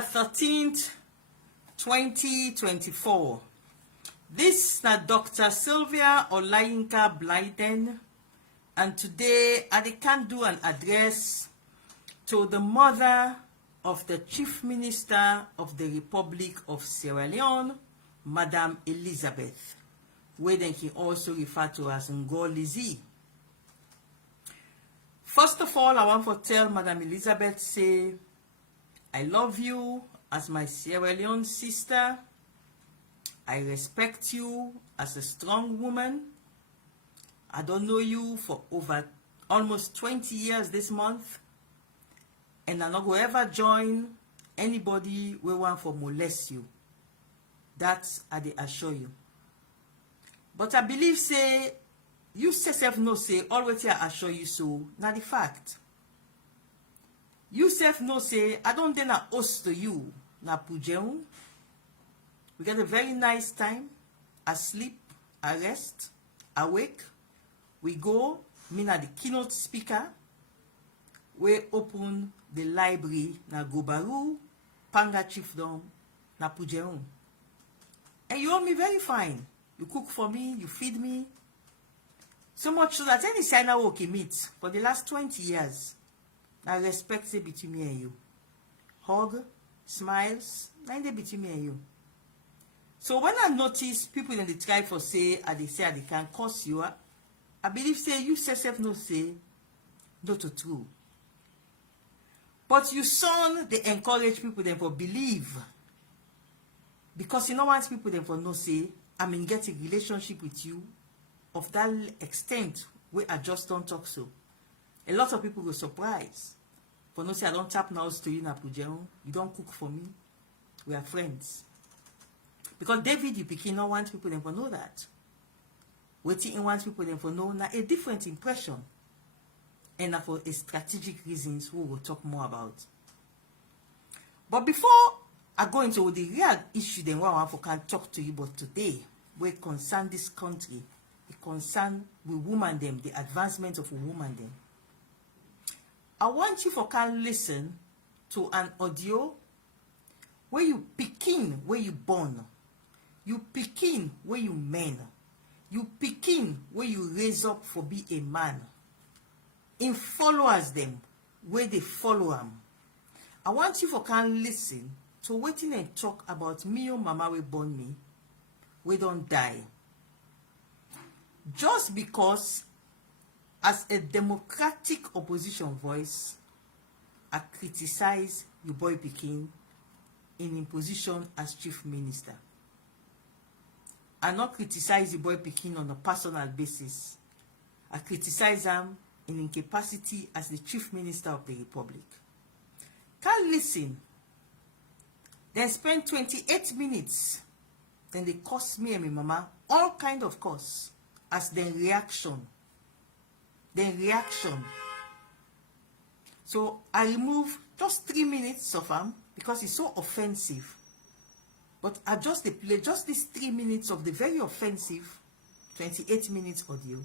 13th, 2024. This is Dr. Sylvia Olayinka Blyden, and today I can do an address to the mother of the Chief Minister of the Republic of Sierra Leone, Madam Elizabeth, where then he also referred to as Ngolizi. First of all, I want to tell Madam Elizabeth, say, I love you as my Sierra Leone sister. I respect you as a strong woman. I don't know you for over almost 20 years this month. And I'm not going to ever join anybody who want to molest you. That's I assure you. But I believe, say, you self no say, always I assure you so, not the fact. You self no say, I don't dare not host to you, na pujeun. We get a very nice time, asleep, I rest, awake. We go, me na the keynote speaker, we open the library na Gobaru, Panga Chiefdom, na pujeun. And you owe me very fine. You cook for me, you feed me. So much so that any sign I work meet for the last 20 years, I respect it between me and you. Hug, smiles, and between me and you. So when I notice people in the tribe for say they can curse you, I believe say you yourself no say not to true. But you son they encourage people then for believe. Because you don't want people then for no say I mean get a relationship with you of that extent where I just don't talk so. A lot of people were surprised. For no say I don't tap now to you na pujeon. You don't cook for me. We are friends. Because David, you picking not want people then for know that. Waiting wants people then for know now a different impression. And for a strategic reasons we will talk more about. But before I go into the real issue then what I want to can talk to you about today, we concern this country, it concern with woman them, the advancement of a woman them. I want you for can listen to an audio where you picking where you born. You picking where you men. You picking where you raise up for be a man. In followers them, where they follow them. I want you for can listen to waiting and talk about me or mama we born me. We don't die. Just because as a democratic opposition voice, I criticize your boy Pekin in position as chief minister. I not criticize the boy Pekin on a personal basis. I criticize him in incapacity as the chief minister of the republic. Can't listen. They spend 28 minutes. Then they cost me and my mama all kind of costs as their reaction. So I remove just 3 minutes of them because it's so offensive. But I just play just these 3 minutes of the very offensive 28 minutes audio.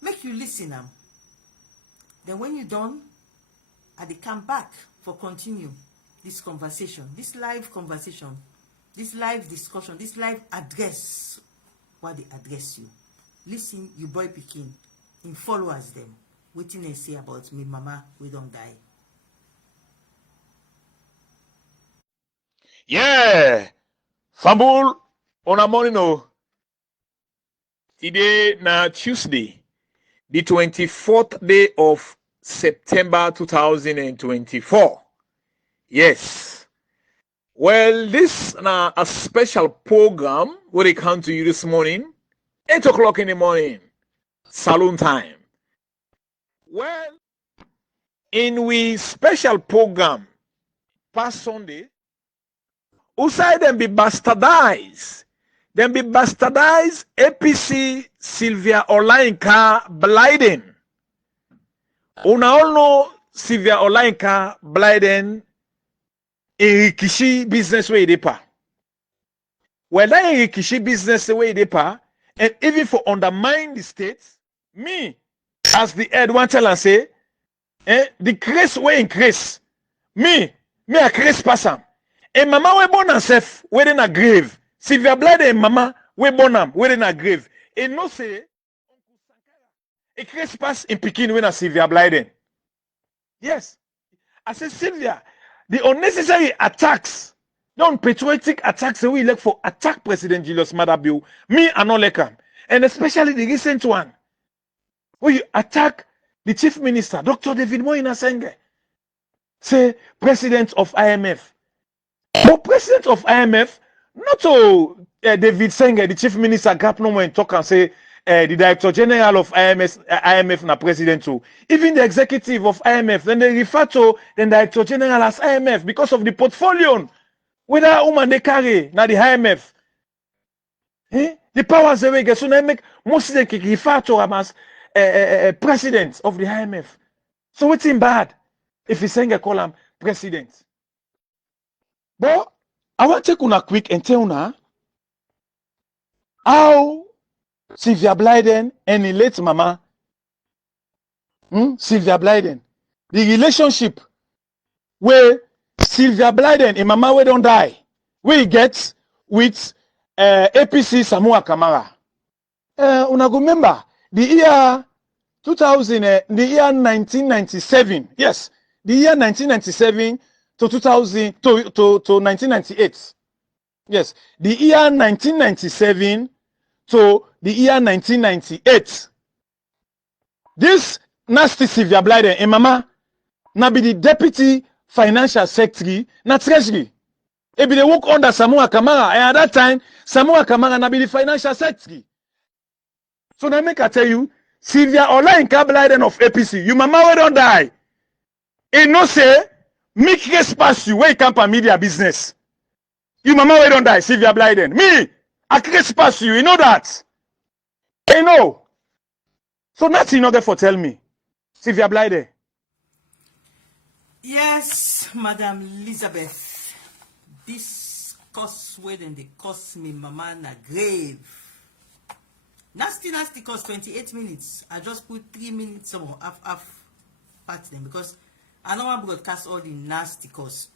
Make you listen them. Then when you're done, I come back for continue this conversation, this live conversation, this live discussion, this live address. What they address you. Listen, you boy Pekin, in followers them. Waiting and say about me, mama, we don't die. Yeah, Fambul on a morning no. Today na Tuesday, the 24th day of September 2024. Yes. Well, this na a special program where they come to you this morning, 8 o'clock in the morning, saloon time. Well, in we special program past Sunday, who say them be bastardized? Them be bastardized APC Sylvia Olayinka Blyden. Una all know Sylvia Olayinka Blyden in Rikishi business way depa. Well, that in Rikishi business way depa, and even for undermine the states, me as the head one tell and say, the grace way increase. Me a grace person. A mama we born herself within a grave. Sylvia Blyden and mama we born am within a grave. And no say a case pass in Pekin when a Sylvia Blyden. Yes. I said Sylvia, the unnecessary attacks, the unpatriotic attacks that we elect for attack President Julius Maada Bio, me and not like him. And especially the recent one, where you attack the chief minister, Dr. David Moyina Sengeh, say president of IMF. But president of IMF, not to David Sengeh, the chief minister, gap no and talk and say the director general of IMF na president too. Even the executive of IMF, then they refer to the director general as IMF because of the portfolio. Whether woman they carry na the IMF. The powers they get, so they make most of them refer to him as president of the IMF. So what's in bad if he's saying call him president? But I want to take una quick and tell una how Sylvia Blyden and the late mama, Sylvia Blyden, the relationship where Sylvia Blyden and mama we don't die, where he gets with APC Samoa Kamara. Una go remember the year 2000, the year 1997. Yes, the year 1997 to 2000 to 1998. Yes, the year 1997 to the year 1998. This nasty Sylvia Blyden and mama na be the deputy financial secretary na treasury. It be the work under Samoa Kamara, and at that time Samoa Kamara na be the financial secretary. So now make I tell you, Sylvia Olayinka Blyden of APC, you mama we don't die. And no say, make case pass you where you come for media business. You mama we don't die, Sylvia Blyden. Me, I case pass you know that. You know. So nothing not get for tell me. Sylvia Blyden. Yes, Madam Elizabeth. This cost way then they cost me mama na grave. Nasty cost 28 minutes. I just put 3 minutes some half part them because I don't want to broadcast all the nasty costs.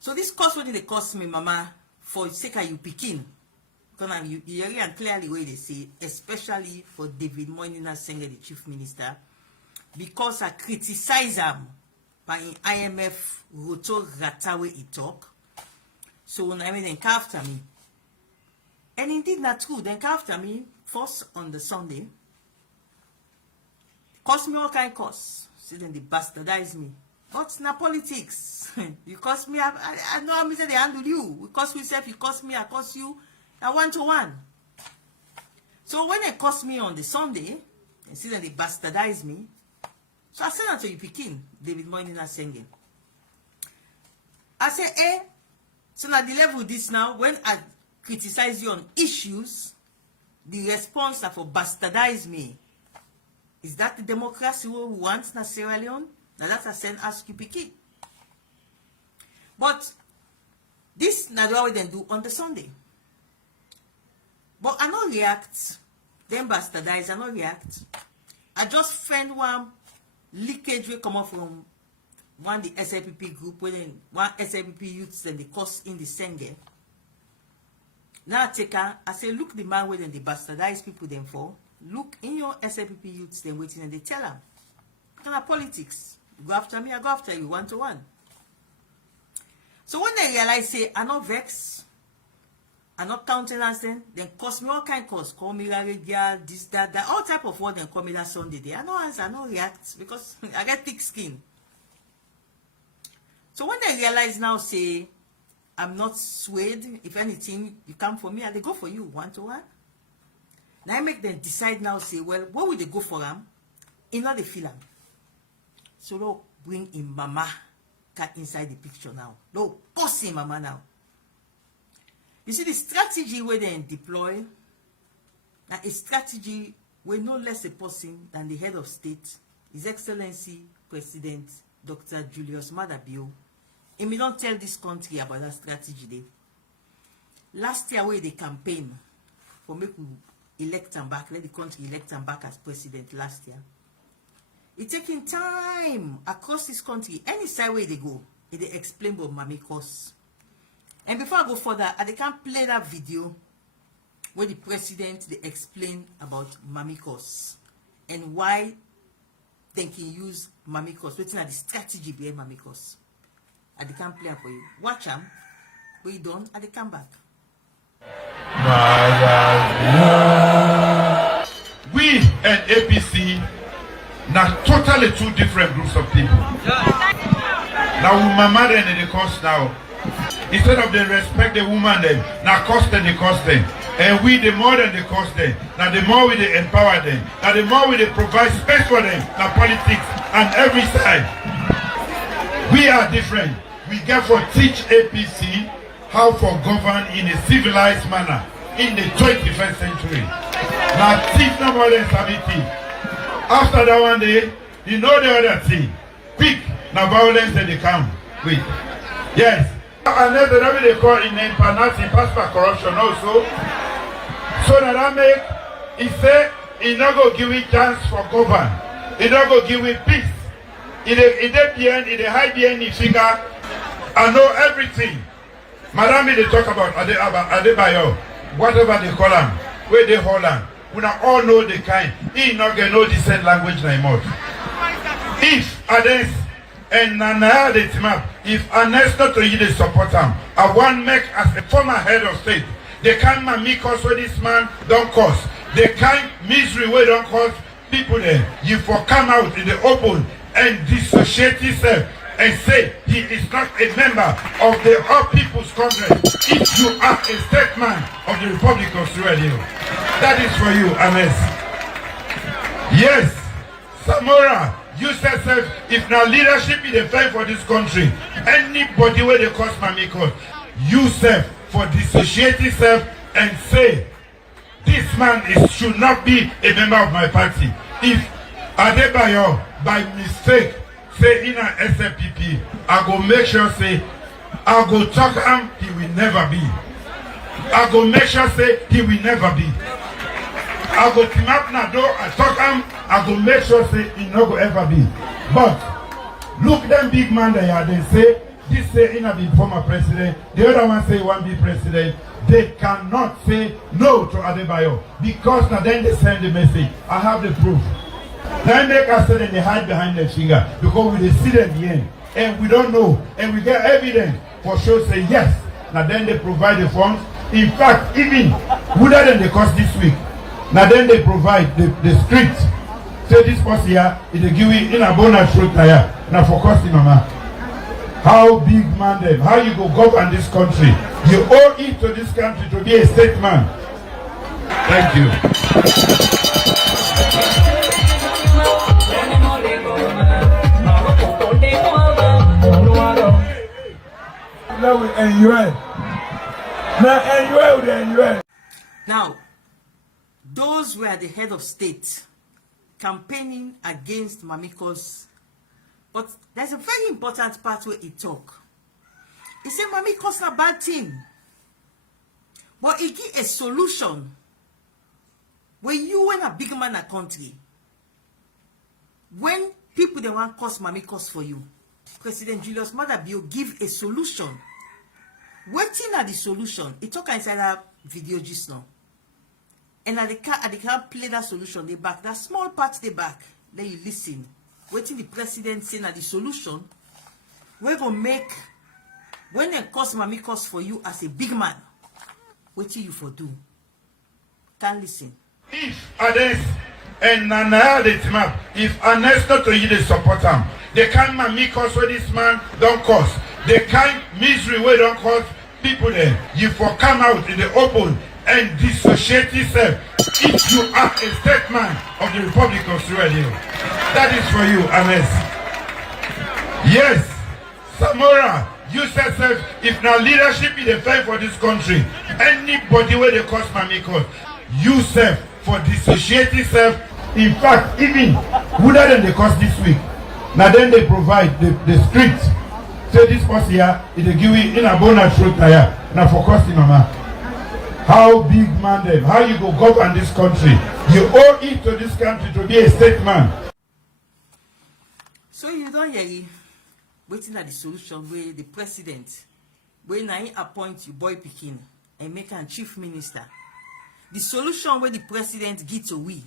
So this cost what they cost me mama for sake of you picking. Because you hear and clearly where they say, especially for David Moyina Sengeh, the chief minister, because I criticize him by IMF roto ratawe he talk. So when I mean then come after me. And indeed not true, then come after me first on the Sunday. Cost me all kind of costs. See then they bastardize me. But na politics. You cost me, I know how they handle you. We cost yourself, you cost me, I cost you. A 1-to-1. So when they cost me on the Sunday, and see that they bastardize me, so I send out to you Pekin, David Moyina Sengeh. I say, so now the level this now, when I criticize you on issues, the response are for bastardize me. Is that the democracy we want in Sierra Leone? Now that's I send ask you Pekin. But this now the way they do on the Sunday. But I don't react. Then bastardize, I don't react. I just find one leakage will come up from one the SLPP group, when one SLPP youths then they cost in the Sengeh. Now I take her, I say, look the man where then they bastardize people them for. Look in your SLPP youths then waiting and they tell them. Kind of politics. You go after me, I go after you 1-to-1. So when they realize, say, I not vex, I not countenance them, then cost me all kind of costs. Call me girl, this, that, all type of word then call me that Sunday day. I no answer, I no react because I get thick skin. So when they realize now, say, I'm not swayed, if anything, you come for me, and they go for you 1-to-1. Now I make them decide now, say, well, what would they go for them? In all the feel them. So they'll bring in mama inside the picture now. They'll post in mama now. You see, the strategy where they deploy, a strategy where no less a person than the head of state, His Excellency President Dr. Julius Maada Bio, he may not tell this country about that strategy there. Last year, where they campaign for make we elect him back, let the country elect him back as president last year. It's taking time across this country, any side way they go. They explain about mamikos. And before I go further, I can't play that video where the president they explain about mamikos and why they can use mamikos. Waiting at the strategy behind mamikos. I can't play for you. Watch them. When you don't, I come back. We and APC now totally two different groups of people. Now woman and the cost now. Instead of they respect the woman them, now cost them the cost them. And we the more than the cost them. Now the more we they empower them. Now the more we they provide space for them. Now politics and every side. We are different. We get for teach APC how to govern in a civilized manner in the 21st century. Now thief no more than sanity. After that one day, you know the other thing. Quick, now violence that they come with. Yes. And then the they call in penalty passport corruption also. So that I make, he say, he not go give it chance for govern. He not go give it peace. In the high behind his finger, I know everything. Madam, they talk about Adebayo, whatever they call him, where they hold him. We not all know the kind. He not get no decent language anymore. If Ades and Nana the team up, if Anes not to you they support him, I want make as a former head of state. The kind mamikos where this man don't cause. The kind misery where don't cause people there. You for come out in the open and dissociate yourself and say he is not a member of the All People's Congress if you are a statesman of the Republic of Sierra Leone. That is for you, Ames. Yes, Samora, you said self, if now leadership is the fight for this country, anybody where they cause mamikos, you self for dissociate yourself and say this man should not be a member of my party. If Adebayo by mistake say in an SLPP, I go make sure say I go talk him, he will never be. I go make sure say he will never be. I go team up na door, I talk him, I go make sure say he no go ever be. But look them big man they are, they say this say in a be former president, the other one say one be president. They cannot say no to Adebayo because now then they send the message. I have the proof. Then they can say that they hide behind their finger because we see them at the end and we don't know and we get evidence for sure say yes. Now then they provide the funds. In fact, even without than the cost this week. Now then they provide the script. Say this person here is a give it in a bonus fruit tire. Now for costing mama. How big man them, how you go govern this country. You owe it to this country to be a statesman. Thank you. Now, those were the head of state campaigning against mamikos. But there's a very important part where he talk. He said mamikos a bad thing. But he give a solution. When you and a big man a country, when people they want cause mamikos for you, President Julius Madabio give a solution. Waiting at the solution, he talk inside that video just now. And they can't play that solution, they back. That small part they back. Then you listen. Waiting the president saying that the solution, we're gonna make when they cause mamikos for you as a big man. Waiting you for do. Can't listen. If Ades and Nana the team up, if Anes not to you they support him, the kind mamikos where this man don't cause, the kind misery where don't cause people there, you for come out in the open and dissociate yourself if you are a statesman of the Republic of Sierra Leone. That is for you, Ames. Yes, Samora, you said self, if now leadership is the fight for this country, anybody where they cause mamikos, you self for dissociate yourself. In fact, even without than the cost this week, now then they provide the script. Say this person here is a give it in a bonus fruit tire. Now for costing mama. How big man them, how you go govern this country. You owe it to this country to be a statesman. So you don't hear it. waiting at the solution where the president, when I appoint you boy pikin and make am chief minister. The solution where the president get to we.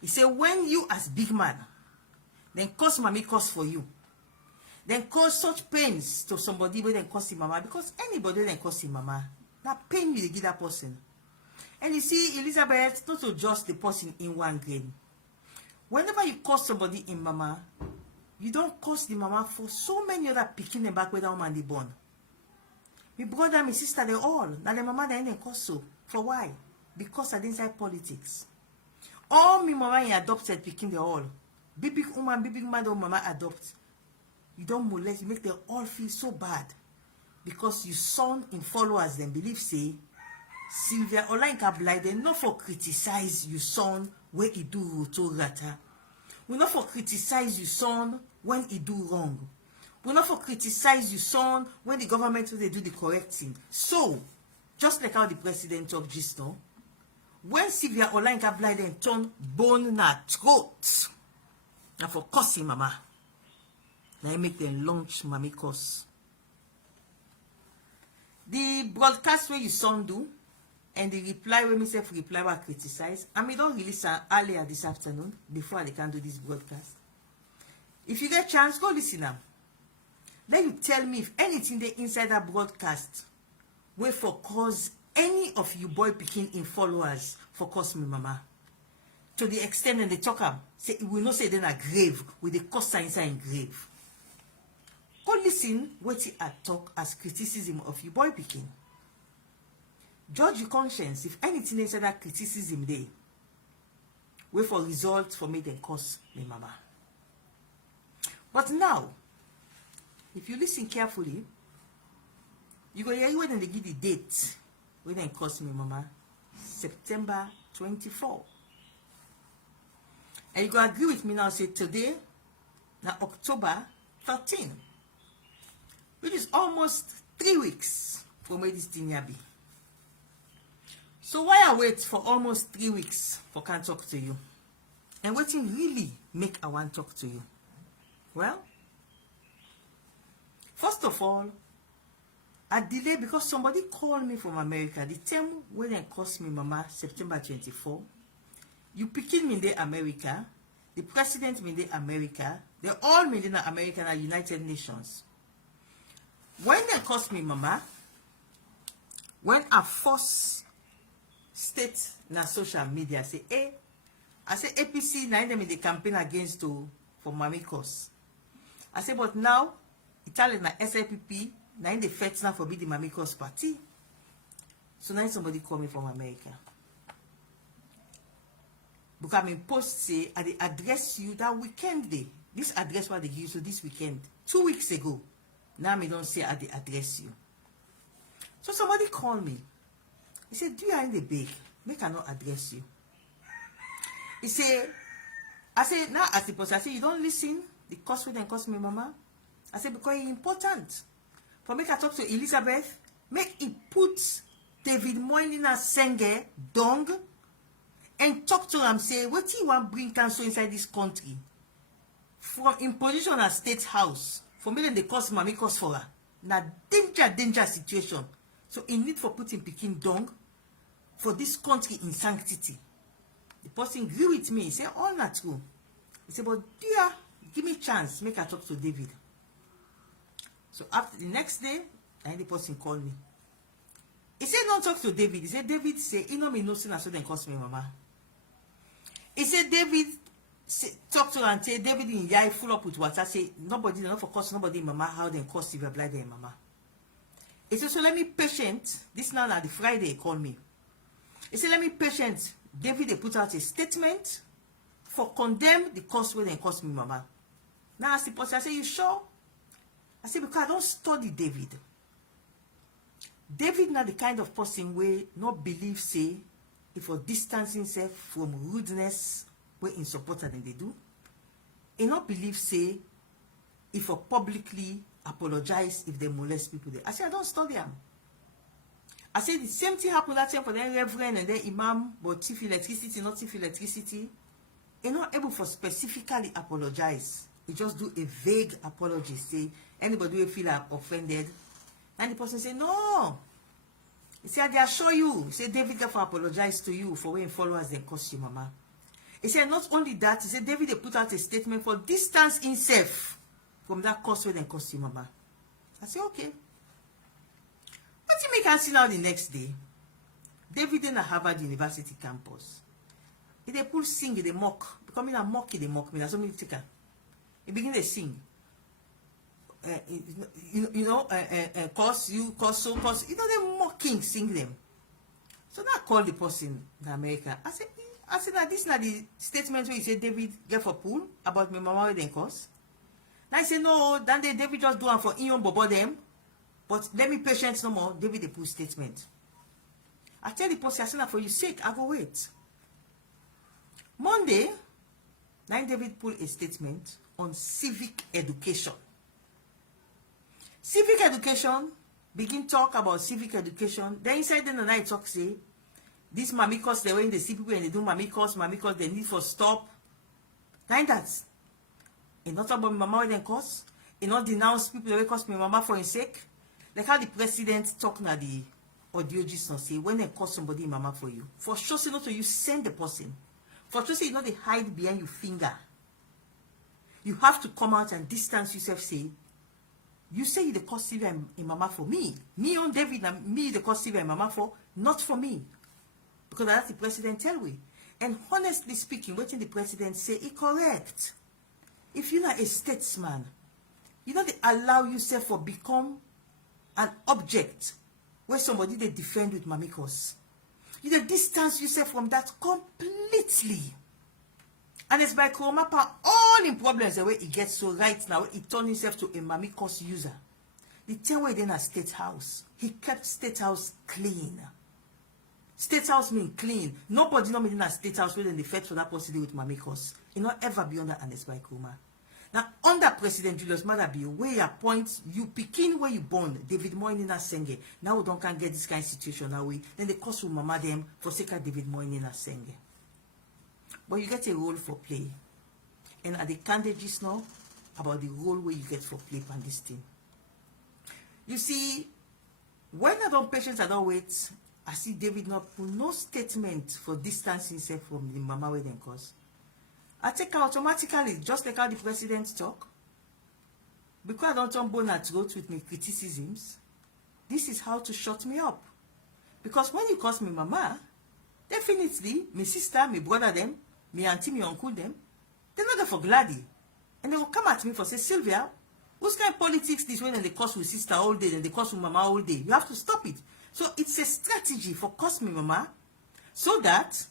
He say when you as big man, then cause mommy cause for you. Then cause such pains to somebody where then cause him mama, because anybody then cause him mama, that pain will give that person. And you see, Elizabeth, not to just the person in one grain. Whenever you cause somebody in mama, you don't cause the mama for so many other picking them back where that woman they born. My brother, my sister, they all. Now the mama they ain't cause so. For why? Because of inside politics. All me mama in adopted picking they all. Big woman, big man, the mama adopt. You don't molest, you make them all feel so bad. Because you son in followers then believe say, Sylvia Olayinka Blyden not for criticize you son when he do roto rata. We not for criticize you son when he do wrong. We not for criticize you son when the government they do the correct thing. So, just like how the president talk just now, when Sylvia Olayinka Blyden turn bone na throat, now for cussing mama, now make them launch mommy cuss. The broadcast where you son do, and the reply when myself reply what criticize, and we don't release earlier this afternoon before they can do this broadcast. If you get chance, go listen now. Then you tell me if anything they inside that broadcast will for cause any of you boy picking in followers for cause me mama. To the extent that they talk up, say we not say then a grave with the cause inside in grave. Go listen what he had talk as criticism of you boy picking. Judge your conscience if anything inside that criticism there. Wait for results for me then cause me mama. But now, if you listen carefully, you go hear when they give the date when they cause me mama, September 24. And you go agree with me now, say today, now October 13, which is almost 3 weeks from where this thing be. So why I wait for almost 3 weeks for can talk to you? And waiting really make I want to talk to you? Well, first of all, I delay because somebody called me from America. The time when they cost me mama September 24. You picking me in the America. The president in the America. They all made in America and United Nations. When they cost me mama, when I first state na social media say, hey, I say APC na them in the campaign against for mommy cause. I say, but now Italian na SLPP na in the feds now forbid the mommy cause party. So now somebody call me from America. Because I'm in post say I address you that weekend day. This address what they give you so this weekend. 2 weeks ago. Now me don't say I address you. So somebody called me. He said, do you are in the bake? Make I not address you. He said, I said, now as the person, I said, you don't listen. The cost will then cost me, mama. I said, because it's important. For make I talk to Elizabeth, make it put David Moynihan Sengeh dong and talk to him, say, what do you want bring cancer inside this country? From imposition at State House, for me, then they cost mommy cost for her. Now, danger situation. So, in need for putting Peking dong for this country in sanctity. The person agree with me. He said, all not true. He said, but dear, give me chance. Make I talk to David. So, after the next day, and the person called me. He said, don't talk to David. He said, David say, you know me no sin, so then cost me, mama. He said, David, talk to her and say, David in Yai full up with water. Say, nobody, not for cost nobody, mama, how then cost Sylvia Blyden, mama. He said, so let me patient. This now the Friday he called me. He said, let me patient. David, they put out a statement for condemn the cost where they cost me, mama. Now I suppose I say, you sure? I said, because I don't study David. David not the kind of person where not believe say if for distancing himself from rudeness where in supporter than they do. He not believe say if for publicly apologize if they molest people there. I said, I don't study them. I said the same thing happened that time for the reverend and the imam, but thief electricity, not thief electricity. He not able for specifically apologize he just do a vague apology, say anybody will feel offended. And the person say, no. He said, I assure you. He said, David therefore apologize to you for when followers then cost you, mama. He said, not only that, he said, David they put out a statement for distance himself from that cost when then cost you, mama. I said, okay. What you make us see now the next day? David in a Harvard University campus. He they pull sing, they mock. Becoming a mock, they mock me. That's something to take. He begin to sing. Cause you, cause so, cause, they mocking, sing them. So now I call the person in America. I said, now this is not the statement where you say David get for pool about my mama then cause. Now I say, no, then David just do one for Ion Bobo them. But let me patience no more. David the pull statement. I tell the person, I said, for your sake, I go wait. Monday, now David pull a statement on civic education. Civic education, begin talk about civic education. Then inside the night talk say, this mamikos, they when they see people and they do mamikos, they need for stop. Like that. It not about mama when they cause. It not denounce people that cost me mama for his sake. Like how the president talk na the audio just not say, when they cause somebody mama for you. For sure say not to you send the person. For sure say you know they hide behind your finger. You have to come out and distance yourself, say, you say you the cause Sylvia and mama for me. Me on David and me the cause Sylvia and mama for, not for me. Because that's the president tell we. And honestly speaking, what the president say is correct. If you're not a statesman, you don't allow yourself to become an object where somebody they defend with mamikos. You don't distance yourself from that completely. And it's by Kuromapa, all in problems the way he gets so right now, he turned himself to a mamikos user. The time where he in a state house, he kept state house clean. State house mean clean. Nobody not in a state house where they fed for that person with mamikos. It not ever be under Anes by Kuroma. Now, under President Julius Madabi, where you appoint, you picking where you born, David Moynihan Sengeh. Now we don't can get this kind of situation now. Then the cost will mama them for sake of David Moynihan Sengeh. But you get a role for play. And at the candidates now about the role where you get for play on this thing. You see, when I don't patience, I don't wait, I see David not put no statement for distancing himself from the mama wedding cause. I take her automatically, just like how the president talk. Because I don't turn bone at throat with my criticisms, this is how to shut me up. Because when you cause me mama, definitely, my sister, my brother them, my auntie, my uncle them, they're not there for gladdy. And they will come at me for say, Sylvia, whose kind of politics this when they cause with sister all day and they cause with mama all day? You have to stop it. So it's a strategy for cause me mama, so that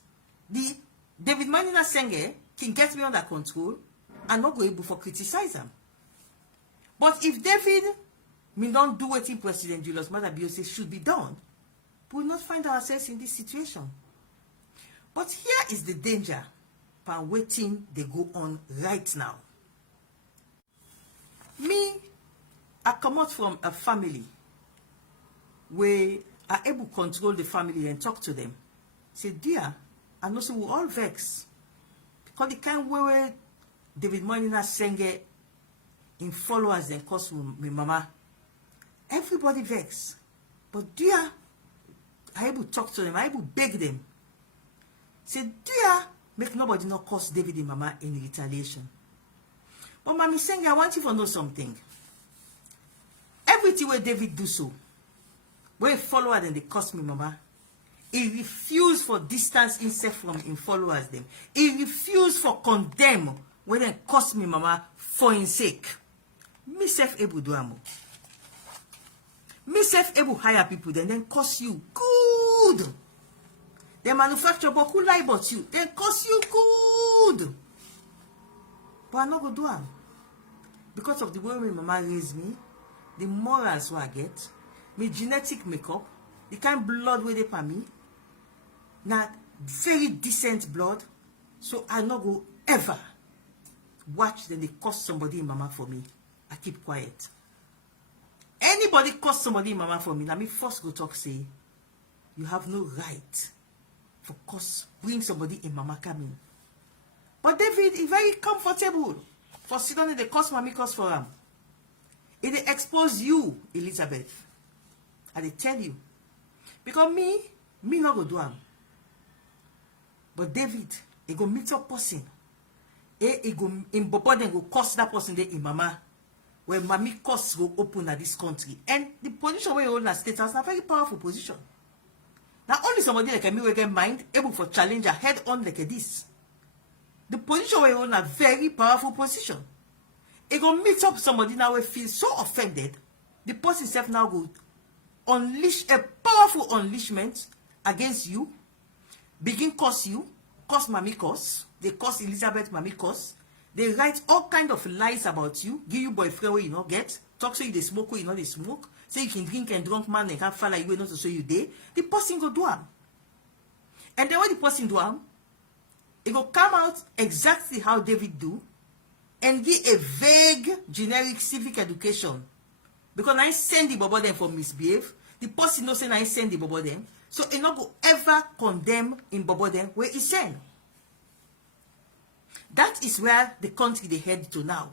the David Moynihan Sengeh can get me under control and not go able for criticize them. But if David me don't do what President Julius Madabi says should be done, we will not find ourselves in this situation. But here is the danger by waiting they go on right now. Me, I come out from a family where I able to control the family and talk to them. Say, dear, I know so we all vex. Because the kind where David Moynihan Sengeh in followers and cause me mama. Everybody vex. But dear, I able to talk to them, I able to beg them. Say, dear, make nobody not cause David and mama in retaliation. But Mami Sengeh, I want you to know something. Everything where David do so, where he follower then they cost me mama, he refused for distance himself from him followers them. He refused for condemn when they cost me mama for his sake. Me self able do amo. Me self able hire people then cost you good. They manufacture but who lie about you, then cost you good. But I'm not going to do it. Because of the way my mama raised me, the morals what I get, my genetic makeup, the kind of blood where they for me, not very decent blood, so I not go ever watch them they cost somebody in mama for me. I keep quiet. Anybody cost somebody in mama for me, let me first go talk say, you have no right for cost bring somebody in mama coming. But David is very comfortable. For Sidon, they cause mommy cause for him. It they expose you, Elizabeth. And they tell you. Because me not go do him. But David, he go meet up person. He go in Bobo, then go curse that person there in mama. Where mommy curse go open at this country. And the position where you hold in a state house is a very powerful position. Now only somebody like me will get mind able for challenge a head on like this. The position where you hold in a very powerful position. He go meet up somebody now will feel so offended. The person itself now go unleash a powerful unleashment against you. Begin curse you. Curse mommy curse. They curse Elizabeth mommy curse. They write all kind of lies about you. Give you boyfriend where you not get. Talk so you they smoke where you not they smoke. Say you can drink and drunk man and can't fall like you not to show you day. The person go do am. And then when the person do am, it go come out exactly how David do and give a vague generic civic education. Because I send the bobo them for misbehave. The person no say I send the bobo them. So it not go ever condemn in bobo them where he send. That is where the country they head to now.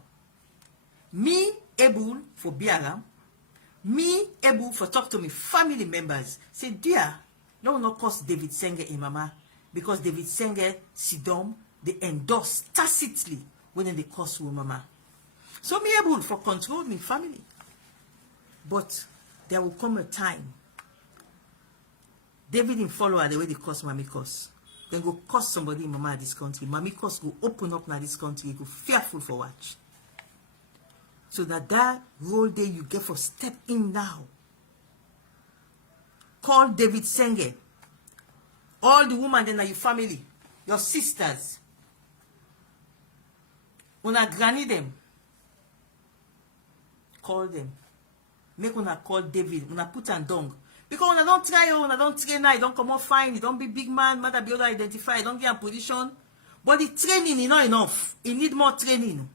Me able for Biaram, me able for talk to me family members. Say, dear, no not cost David Sengeh in mama. Because David Sengeh Sidom, they endorse tacitly when they cost with mama. So me able for control me family. But there will come a time. David in follower the way they cost mommy cost. Then go cost somebody in mama at this country. Mommy cost go open up now this country. Go fearful for watch. So that role day you get for step in now. Call David Sengeh. All the women then are your family. Your sisters. Una granny them. Call them. Make una call David. Una put and dung. Because una don't try, una don't train now, you don't come out fine, you don't be big man, matter be able to identify, you don't get a position. But the training is not enough. You need more training.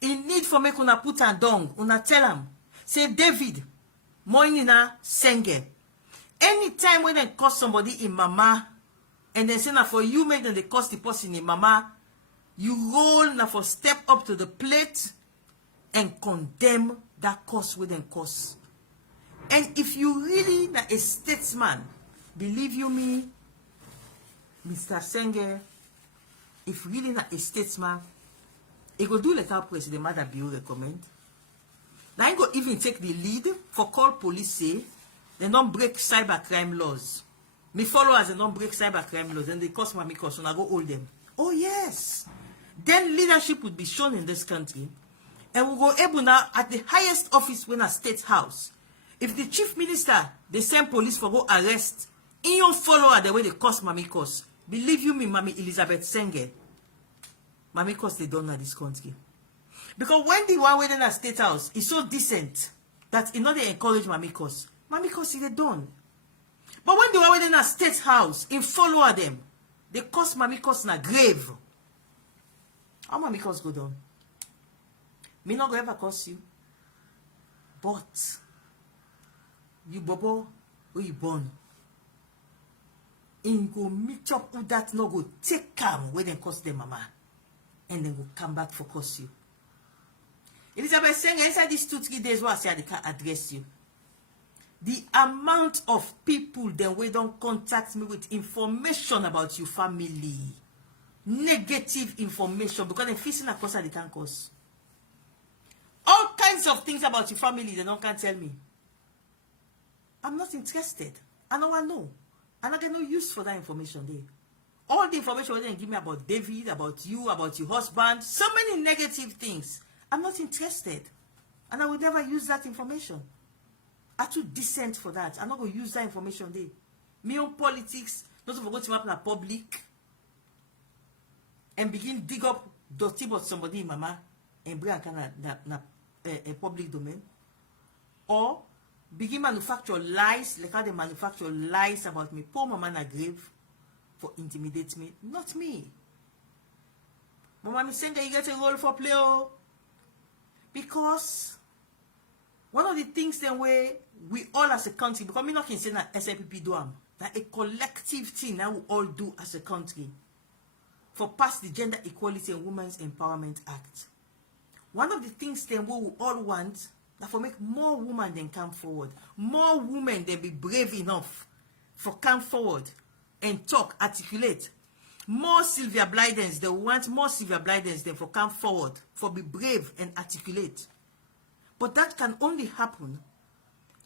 You need for make una put and dung. Una tell them. Say, David, Moinina Sengeh. Anytime when they cost somebody in mama, and they say now for you make them they cost the person in mama, you roll now for step up to the plate and condemn that cost with them cost. And if you really are a statesman, believe you me, Mr. Sengeh, if really not a statesman, he go do like our president Mother Bill recommend. Now he go even take the lead for call police say they don't break cybercrime laws. Me followers they don't break cybercrime laws and they cost mommy cost and I go hold them. Oh yes. Then leadership would be shown in this country. And we go able now at the highest office when a state house. If the chief minister, they send police for go arrest, in your follower the way they cost mommy cost. Believe you me, Mommy Elizabeth Sengeh, mommy cost they don't know this country. Because when the one within a state house is so decent that it not they encourage mommy cost they don't. But when the one within a state house, in follower them, they cost mommy cost in a grave. How mommy cost go down? Me not go ever cost you. But you bobo where you born. In go meet up with that no go take calm when they cost them mama. And then go come back for cost you. Elizabeth Sengeh inside these 2-3 days what I say they can't address you. The amount of people then we don't contact me with information about your family. Negative information because they facing a cost they can't cause. All kinds of things about your family they don't can't tell me. I'm not interested. I don't want to know. And I get no use for that information there. All the information they give me about David, about you, about your husband, so many negative things. I'm not interested. And I will never use that information. I'm too decent for that. I'm not going to use that information there. Me on politics, not to forget to happen in public. And begin dig up dirty about somebody in mama and bring a public domain. Or begin manufacture lies, like how they manufacture lies about me. Poor mama in a grave for intimidate me. Not me. Mama me saying that you get a role for play. Because one of the things then where we all as a country, because me not can say that SLPP do that a collective thing that we all do as a country for pass the Gender Equality and Women's Empowerment Act. one of the things them we all want that for make more women then come forward, more women then be brave enough for come forward and talk, articulate. More Sylvia Blydens, they want more Sylvia Blydens then for come forward, for be brave and articulate. But that can only happen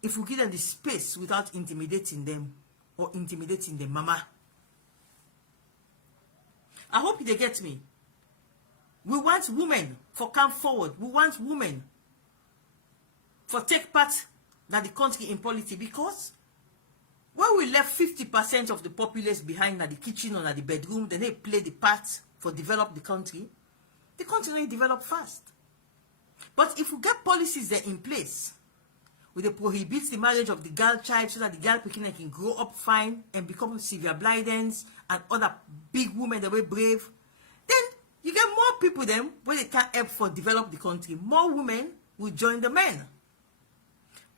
if we give them the space without intimidating them or intimidating the mama. I hope they get me. We want women for come forward. We want women for take part in the country in politics, because when we left 50% of the populace behind at the kitchen or at the bedroom, then they play the part for develop the country will develop fast. But if we get policies there in place, where they prohibit the marriage of the girl child so that the girl can grow up fine and become Sylvia Blydens and other big women that were brave, then you get more people then where they can help for develop the country. More women will join the men.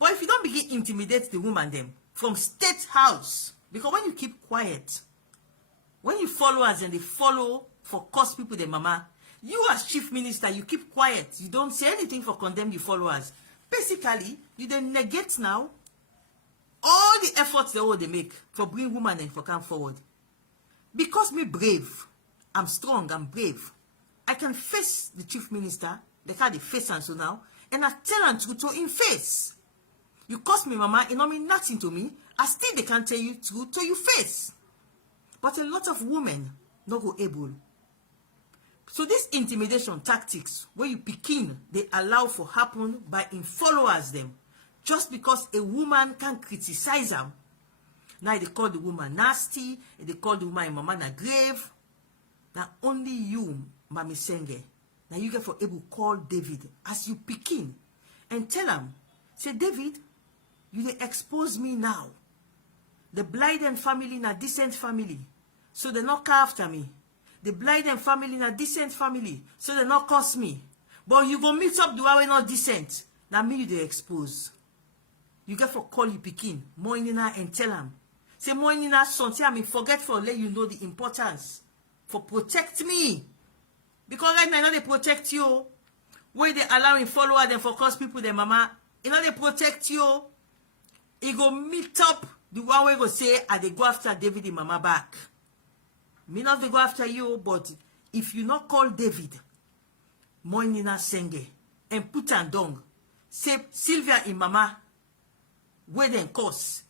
But if you don't begin intimidate the woman them from state house, because when you keep quiet, when you follow us and they follow for cause people the mama, you as chief minister, you keep quiet. You don't say anything for condemn your followers. Basically, you then negate now all the efforts they make for bring women and for come forward. Because me brave, I'm strong, I'm brave. I can face the chief minister, they call the face and so now, and I tell them to in face. You cost me, mama, it don't mean nothing to me. I still they can't tell you truth to your face. But a lot of women not go able. So this intimidation tactics, where you begin, they allow for happen by in followers them. Just because a woman can criticize them. Now they call the woman nasty, they call the woman mama na grave. Now only you, Mami Sengeh, now you get for able call David as you begin and tell him, say, David, you they expose me now. The Blyden family na decent family, so they not come after me. The Blyden family na decent family, so they not cost me. But you go meet up the way not decent. Now me you they expose. You get for call you Pekin, Moinina and tell him. Say Moinina son, tell me forget for let you know the importance. For protect me. Because right now they protect you. Where they allowing follower them for cause people their mama. You know they protect you. He go meet up the one way go say and they go after David and mama back. Me not they go after you, but if you not call David, Moinina Sengeh, and put and down, say Sylvia and mama, where then cause,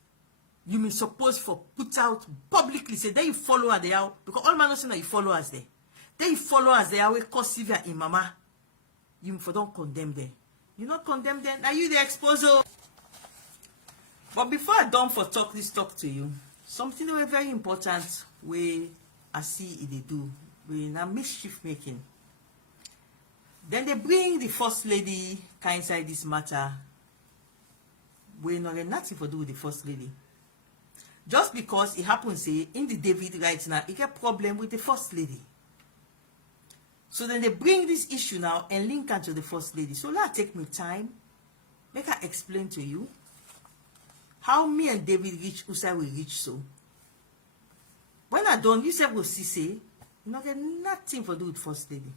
you may suppose for put out publicly, say they you follow her there, because all man know that you follow us there. They follow us there, where cause Sylvia and mama, you for don't condemn them. You not condemn them, are you the exposer? But before I done for talk to you, something that was very important where I see it they do, we na mischief making. Then they bring the first lady inside this matter. We not get nothing for do with the first lady. Just because it happens say in the David right now, it get problem with the first lady. So then they bring this issue now and link her to the first lady. So let take me time, make I explain to you how me and David reach Usai we reach so. When I done, you say will see say, you not get nothing for do with first lady.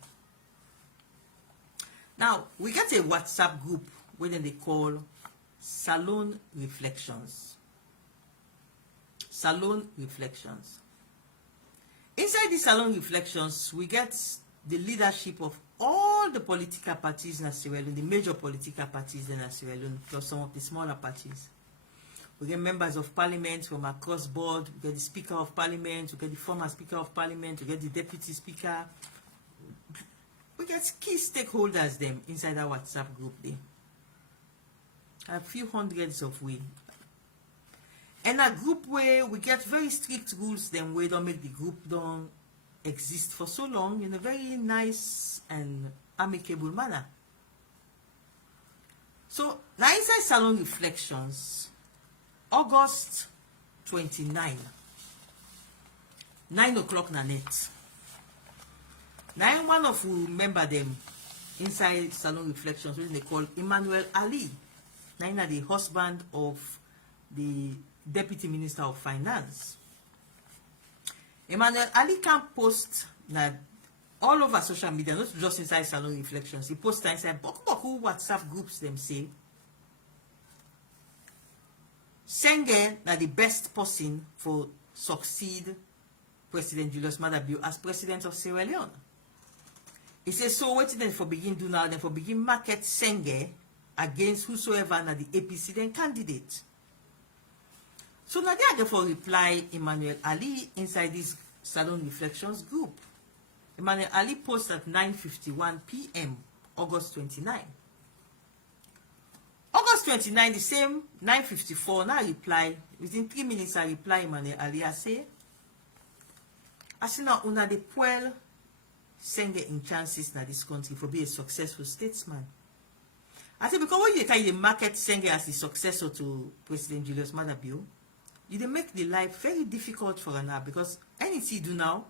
Now we get a WhatsApp group where then they call Salon Reflections. Salon Reflections. Inside the Salon Reflections, we get the leadership of all the political parties in Sierra Leone, the major political parties in Sierra Leone, plus some of the smaller parties. We get members of parliament from across board. We get the speaker of parliament. We get the former speaker of parliament. We get the deputy speaker. We get key stakeholders them inside our WhatsApp group there. A few hundreds of we. And a group where we get very strict rules then we don't make the group don't exist for so long in a very nice and amicable manner. So now inside Salon Reflections, August 29, 9 o'clock na net. Now one of who remember them inside Salon Reflections, which they call Emmanuel Ali. Now the husband of the Deputy Minister of Finance. Emmanuel Ali can post na all over social media, not just inside Salon Reflections. He posts inside Boku WhatsApp groups, them say, Sengeh na the best person for succeed President Julius Maada Bio as president of Sierra Leone. He says, so what then for begin do now, then for begin market Sengeh against whosoever na the APC then candidate. So now they are going for reply Emmanuel Ali inside this Salon Reflections group. Emmanuel Ali posted at 9:51 p.m. August 29. August 29, the same 9:54, now I reply, within 3 minutes I reply Emmanuel Ali, I say now una de puel Sengeh in chances na this country for be a successful statesman. I say because when you carry the market Sengeh as the successor to President Julius Maada Bio, you dey make the life very difficult for her now, because anything you do now,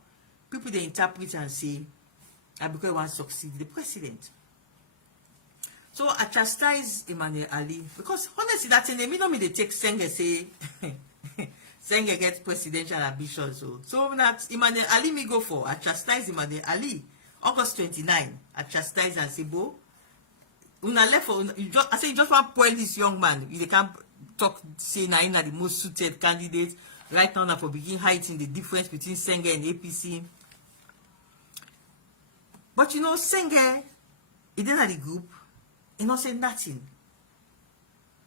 people they interpret and say, because I want to succeed the president. So I chastise Emmanuel Ali, because honestly that in the middle me they take Sengeh say Sengeh gets presidential ambitions. So that Emmanuel Ali me go for. I chastise Emmanuel Ali. August 29, I chastise and say, Bo, una left for you just, I say you just want to spoil this young man. You can't talk say na him na the most suited candidate. Right now, for begin hiding the difference between Sengeh and APC. But you know, Sengeh, he didn't have the group. He not say nothing.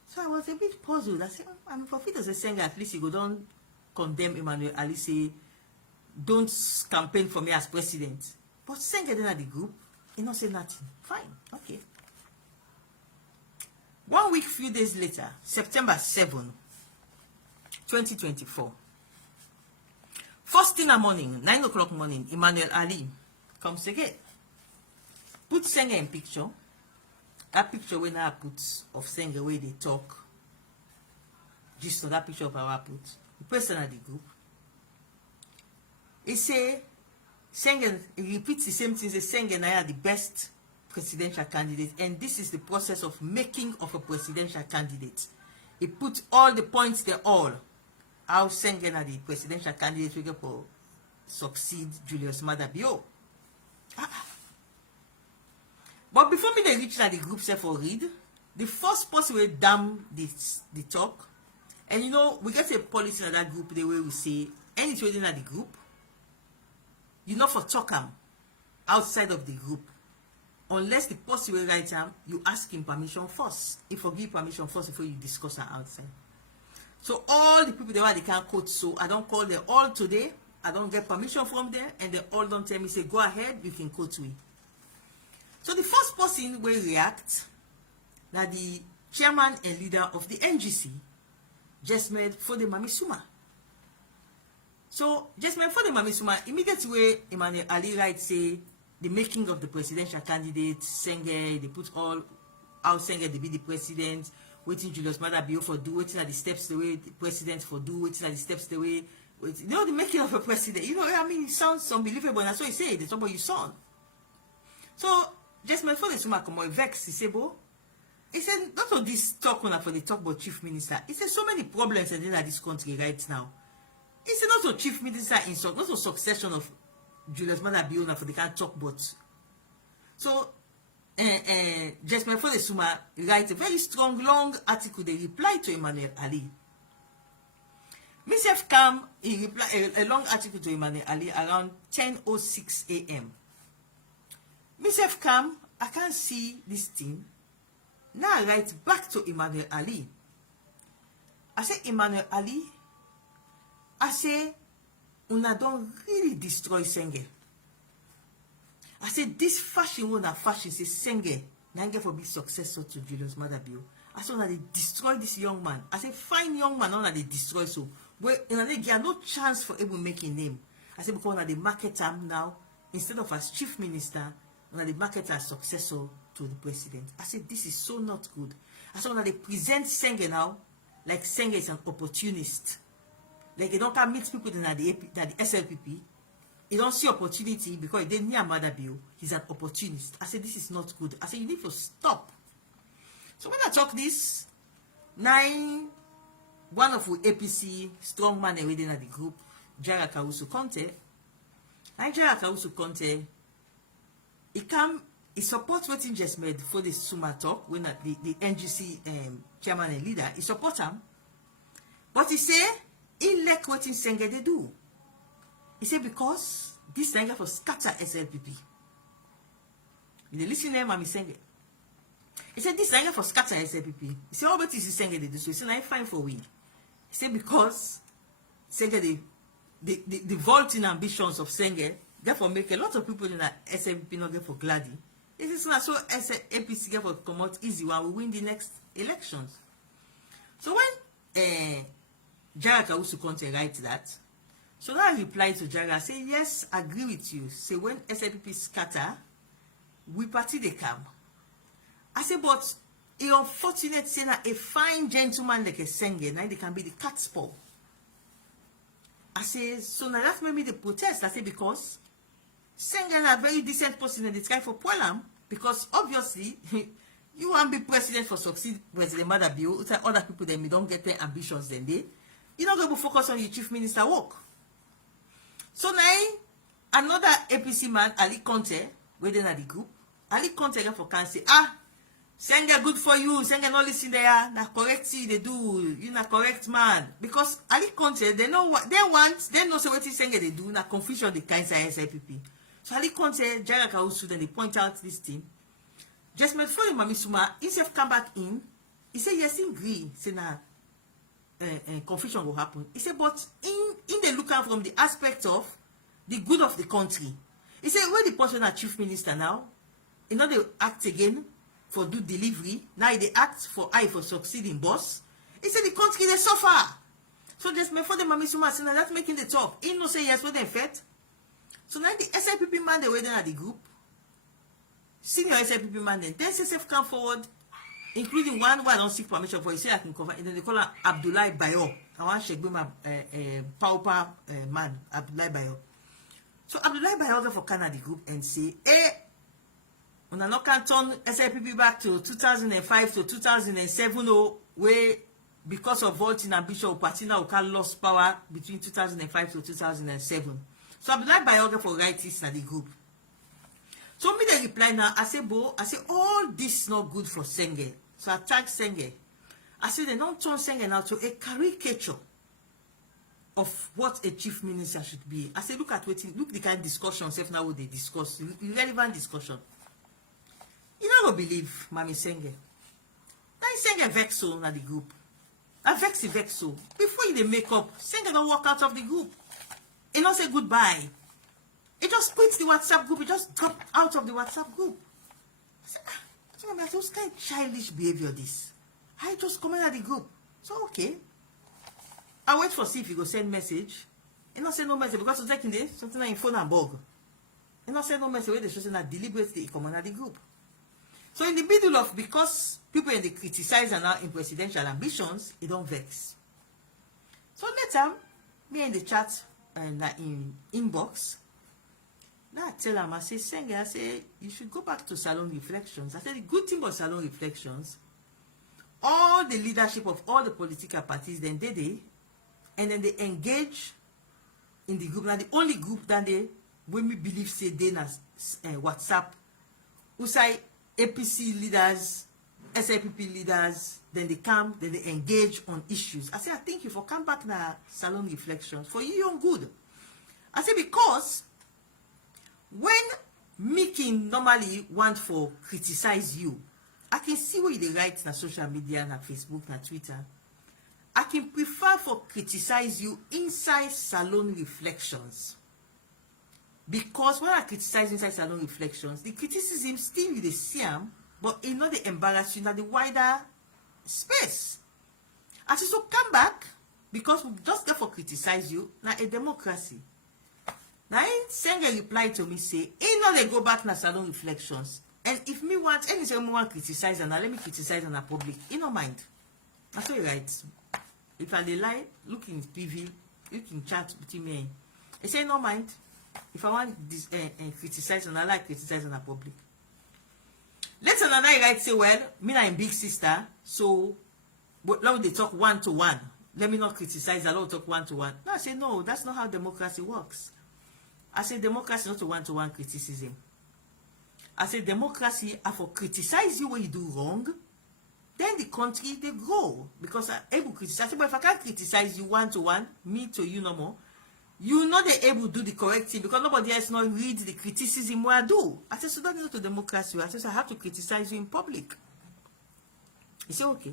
So I was a bit puzzled. I said, I mean, for fit as a Sengeh, at least he go don't condemn Emmanuel Ali, say, don't campaign for me as president. But Sengeh didn't have the group. He not say nothing. Fine, okay. 1 week, few days later, September 7, 2024. First thing in the morning, 9 o'clock morning, Emmanuel Ali comes again. Put Sengeh in picture. That picture when I put of Sengeh where they talk. Just on that picture of our put. The person at the group. He say, Sengeh, he repeats the same thing. He says, Sengeh na the best presidential candidate, and this is the process of making of a presidential candidate. He put all the points there, all how Sengeh na the presidential candidate we go for succeed Julius Maada Bio. But before me they reach that the group say for read, the first person will damn the talk, and you know we get a policy in that group the way we say anything in the group, you know for talk outside of the group. Unless the person will write down, you ask him permission first. He forgive permission first before you discuss her outside. So all the people they can't quote, so I don't call them all today. I don't get permission from them, and they all don't tell me, say, go ahead, you can quote me. So the first person will react, that the chairman and leader of the NGC, Jesmed Fode Mamisuma. So Jesmed Fode Mamisuma, immediately Emmanuel Ali writes, say, the making of the presidential candidate, Sengeh, they put all how Sengeh to be the president, waiting Julius Maada Bio for do, waiting at the steps the way the president for do, waiting at the steps the way, you know, the making of a president. You know, I mean, it sounds unbelievable, and that's what he said, it's about your son. So, just my father is come vex, he said, Bo, he said, not all this talk for the talk about chief minister. He said, so many problems in this country right now. He said, not a chief minister insult, not a succession of Julius Maada Bio for the can't talk but. So just my father Suma write a very strong long article they reply to Emmanuel Ali. Myself come he reply a long article to Emmanuel Ali around 10:06 a.m. Myself come, I can't see this thing. Now I write back to Emmanuel Ali. I say, Emmanuel Ali, I say, una don't really destroy Sengeh. I said, this fashion one that fashion says Sengeh, Nange for be successor to Julius Maada Bio. I said, they destroy this young man. I said, fine young man, they destroy so. Well, they get no chance for able making name. I said, because they market him now, instead of as chief minister, they market as successor to the president. I said, this is so not good. I said, they present Sengeh now, like Sengeh is an opportunist. Like they don't meet people that the SLPP. He don't see opportunity because he didn't near Maada Bio. He's an opportunist. I said, this is not good. I said, you need to stop. So when I talk this, one of the APC strong man within the group, Jara Kausu Conte, Jara Kausu Conte he supports what he just made for the Suma talk when the NGC chairman and leader, he support him. But he say, he like what in Sengeh they do. He say because this Sengeh for scatter SLPP. You listen to him, Mami Sengeh. He said this Sengeh for scatter SLPP. He said, oh, but this is Sengeh they do. So he said, I'm fine for we. He said because Sengeh the vaulting ambitions of Sengeh, therefore make a lot of people in that SLPP not get for gladdy. It is not so APC get for come out easy when we win the next elections. So when Jara Kawusu Conte write that, so now I reply to Jara, say yes, agree with you. Say when SLPP scatter, we party they come. I say, but it's unfortunate say that a fine gentleman like a Sengeh, now they can be the cat's paw. I say, so now that made me the protest. I say, because Sengeh is a very decent person and they try for Polam, because obviously, you want to be president for succeed President Madabio, it's like other people that don't get their ambitions than they. You're not going to focus on your chief minister work. So now, another APC man, Ali Conte, within the group, Ali Conte for can say, Sengeh good for you, Sengeh not listen there, na correct see they do, you na correct man. Because Ali Conte, they know what they want, they know so what Sengeh they do, na confusion the kind of SIPP. So Ali Conte, Jara Kawusu, then they point out this thing. Just made for the Mami Suma, instead of come back in, he said yes, he agree, say na confusion will happen. He said, but in the look out from the aspect of the good of the country. He said, when the person are chief minister now, you know they act again for do delivery, now they act for I for succeeding boss. He said the country they suffer. So just before the Mami Suma saying that's making the talk. He no say yes for them fet. So now the SIPP man they were there at the group. Senior SIPP man then SSF come forward, including one who I don't seek permission for. He say I can cover, and then they call her Abdul. I want to shake my pauper man, Abdul. So Abdul Bayo for Canada group and say, when I can turn SIPP back to 2005 to 2007, where because of vaulting ambition, party now can lost power between 2005 to 2007. So Abdul Bayo for write this in the group. So me they reply now, I say, all this not good for Sengeh. So I tag Sengeh. I say they don't turn Sengeh now to a caricature of what a chief minister should be. I say, look the kind of discussion, self now what they discuss, irrelevant discussion. You don't believe Mami Sengeh. Now Sengeh vex so na the group. I vex so. Before you they make up, Sengeh don't walk out of the group. He don't say goodbye. He just quits the WhatsApp group. He just dropped out of the WhatsApp group. I said, those kind of childish behavior this. I just come out of the group. So okay. I wait for see if he go send message. He not send no message because it's taking this something like phone and bug. He not send no message where they should that deliberately come out of the group. So in the middle of, because people in the criticize and now in presidential ambitions, it don't vex. So later, me in the chat and in inbox, now I tell him, I say, Sengeh, I say, you should go back to Salon Reflections. I said, the good thing about Salon Reflections, all the leadership of all the political parties, then they and then they engage in the group. Now the only group that they, when we believe, say, they na WhatsApp, who say APC leaders, SIPP leaders, then they come, then they engage on issues. I say, I thank you for come back now, Salon Reflections, for you own good. I say, because when making normally want for criticize you, I can see what they write na social media, na Facebook, na Twitter. I can prefer for criticize you inside Salon Reflections. Because when I criticize inside Salon Reflections, the criticism still with the same, but it not the embarrass you, not the wider space. I say, so come back, because we just get for criticize you, now a democracy. Now, Sengeh reply to me, say, not they go back na Salon Reflections. And if me want, anything me want criticize, and let me criticize on a public, you don't mind. That's what he writes. If I lie, look in PV, look in chat between me. I say, no mind. If I want this criticize, and I like criticize on a public. Let's another write say, well, me I'm big sister, so but now they talk one-to-one. Let me not criticize, I'll talk one-to-one. No, I say, no, that's not how democracy works. I say democracy not a one-to-one criticism. as a democracy, I for criticize you when you do wrong, then the country, they grow. Because I'm able to criticize. But if I can't criticize you one-to-one, me to you no more, you not able to do the correct thing because nobody else not read the criticism what I do. I said, so don't go to democracy. I said, I have to criticize you in public. He said, okay.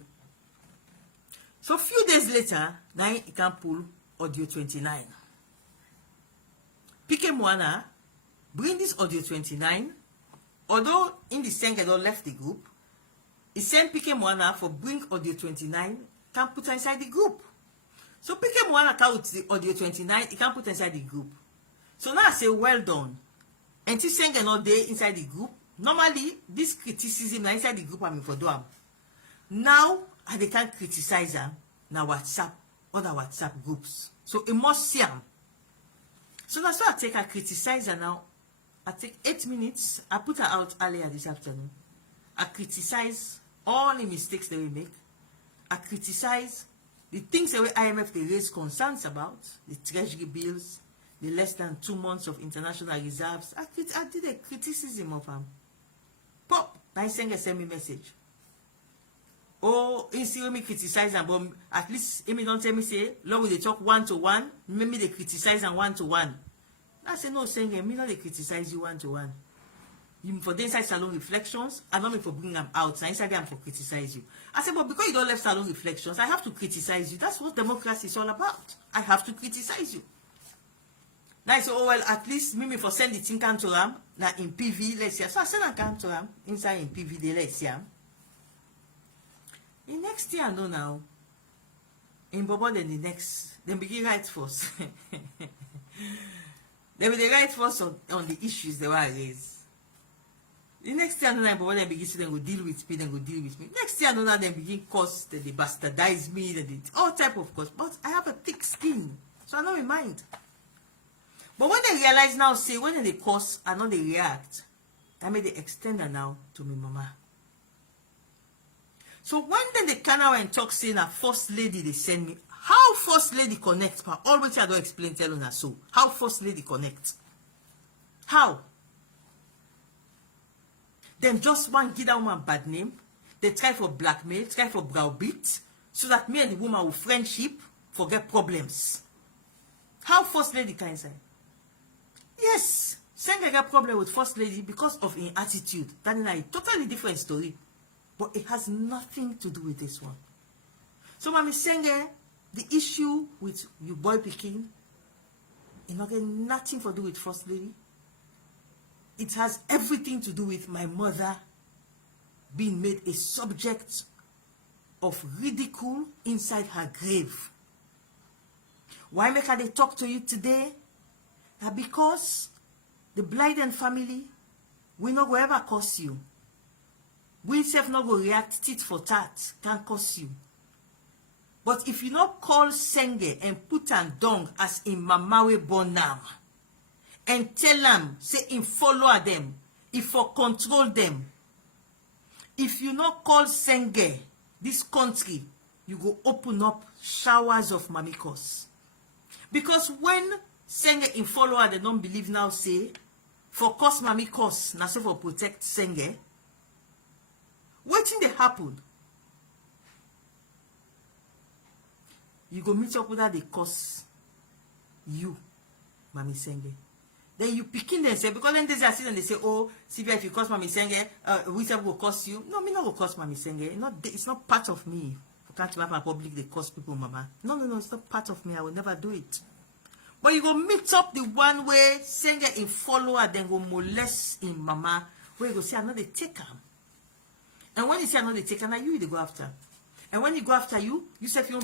So a few days later, now he can pull audio 29. Pike Mwana bring this audio 29. Although in the Sengeh don't left the group, he sent Pike Mwana for bring audio 29, can put her inside the group. So Pike Mwana can with the audio 29, he can put her inside the group. So now I say, well done. And this Sengeh not there inside the group. Normally, this criticism now inside the group I'm for doing. Now, they can't criticize her now WhatsApp, other WhatsApp groups. So it must see them. So that's why I take her criticize her now. I take 8 minutes. I put her out earlier this afternoon. I criticize all the mistakes they will make. I criticize the things that IMF they raise concerns about, the treasury bills, the less than 2 months of international reserves. I did a criticism of them. Pop, I send me message. Oh, instead of me criticize them, but at least if me don't tell me say, Lord, they talk one-to-one, maybe they criticize and one-to-one. I say, no, Sengeh, me not they criticize you one-to-one. You for the inside salon reflections, and not me for bringing them out. So inside them for criticize you. I said, but because you don't left salon reflections, I have to criticize you. That's what democracy is all about. I have to criticize you. Now I say, oh well, at least me for send the thing to them. Now in PV, let's see. So I send them to them inside in PV, they let's see. The next thing I know now, in Bobo, then the next, then begin write first. Then they write first on the issues they were raised. The next thing I know, Bobo then begin to then go deal with me, then go deal with me. Next thing I know, then begin cause, then they bastardize me, then they, all type of cause. But I have a thick skin, so I don't mind. But when they realize now, say, when they cause, I know they react, I made the extender now to me mama. So when then they come out and talk saying a first lady they send me, how first lady connect? Always I don't explain tell her so. How first lady connect? How? Then just one give that woman bad name. They try for blackmail, try for browbeat, so that me and the woman will friendship, forget problems. How first lady can say? Yes, Sengeh got problem with first lady because of her attitude. That is a totally different story. But it has nothing to do with this one. So, Mami Sengeh, the issue with you boy picking, it not get nothing to do with first lady. It has everything to do with my mother being made a subject of ridicule inside her grave. Why make her they talk to you today? That because the Blyden family will not go ever curse you. We self not go react tit for tat, can curse you. But if you not call Sengeh and put an dung as in mamawe born now, and tell them, say in follow them, if for control them, if you not call Sengeh, this country, you go open up showers of mamikos. Because when Sengeh in follower, they don't believe now, say, for cause mamikos, na say for protect Sengeh, what thing they happen? You go meet up with that they cause you, Mami Sengeh. Then you picking them say, because then they say and they say, oh, Sylvia, if you cause Mami Sengeh, we say will cause you. No, me not will cause Mami Sengeh. It's not part of me. I can't remember in public they cause people, Mama. No, it's not part of me. I will never do it. But you go meet up the one way Sengeh in follower, then go molest in Mama, where you go say, I know they take her. And when you say another taker, now you go after. And when you go after you say you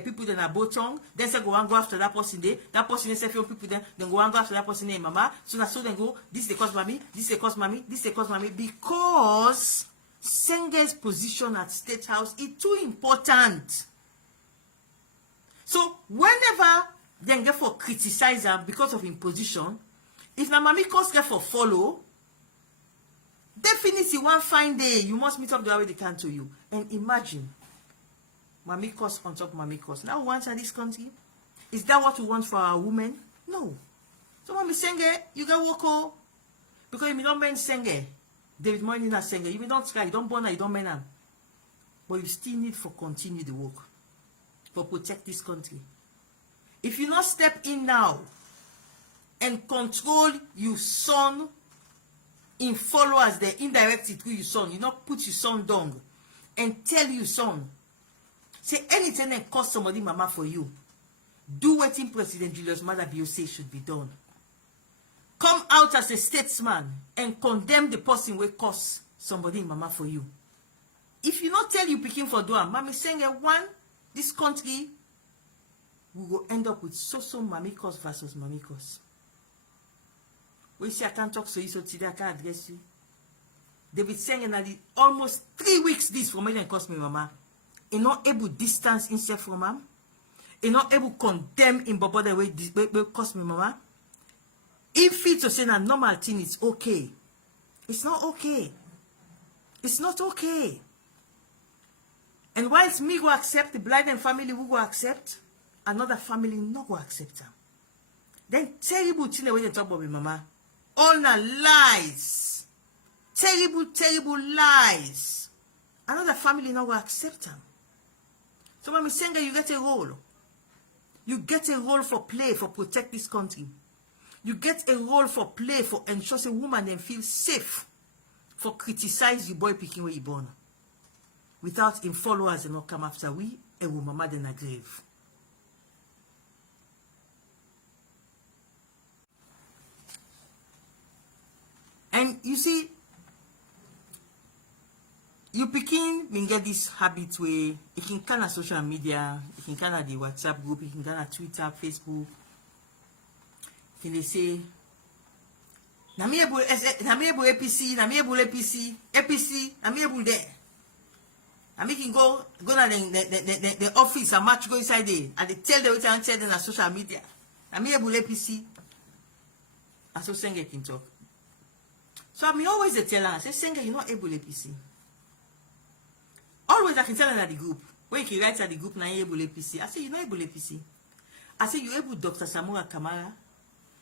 people then are bottom, then say go and go after that person there. That person say you people then go and go after that person there, mama. So that's so then go, this they cause mommy, this they cause mommy, this they cause mommy, because Sengeh's position at State House is too important. So whenever they get for criticize her because of imposition, if na mommy cause get for follow, definitely one fine day you must meet up the way they can to you. And imagine Mami cause on top Mami cause. Now we want in this country. Is that what we want for our women? No. So Mami Sengeh, you got work. Because you don't mean Sengeh, David Moynihan Sengeh, you don't try, you don't burn her, you don't mean her. But you still need for continue the work. For protect this country. If you not step in now and control your son in followers there indirectly through your son, you not put your son down and tell your son, say anything that cost somebody mama for you, do what in President Julius Maada Bio say should be done. Come out as a statesman and condemn the person who cost somebody mama for you. If you not tell you picking for doing, Mami Sengeh, one, this country we will end up with so mamikos versus mamikos. We say I can't talk so you so today I can't address you. David Sengeh na almost 3 weeks this for me and cost me mama. He not able distance himself from mom. He not able condemn him but the way cost me mama. If it's to say a normal thing, it's okay. It's not okay. It's not okay. And whilst me go accept, the Blyden family will go accept, another family not go accept them. Then terrible thing when you talk about me, mama. All the lies. Terrible lies. Another family not go accept them. So when we Sengeh, you get a role. You get a role for play, for protect this country. You get a role for play, for ensure a woman then feel safe, for criticize you boy picking where you born. Without him followers and not come after we, a woman mad in a grave. And you see, you picking me get this habit where you can kind of social media, you can kind of the WhatsApp group, you can kind of Twitter, Facebook. Can they say, Namiable APC, Namiable there. I make him go to the office and match go inside there. And they tell the way to tell them on social media. Namiable APC. And so Sengeh can talk. So I always tell her, I say, Sengeh, you're not able APC. Always I can tell her at the group. When you can write at the group, now you're able APC. I say, you're not able APC. I say, you're able Dr. Samora Kamara.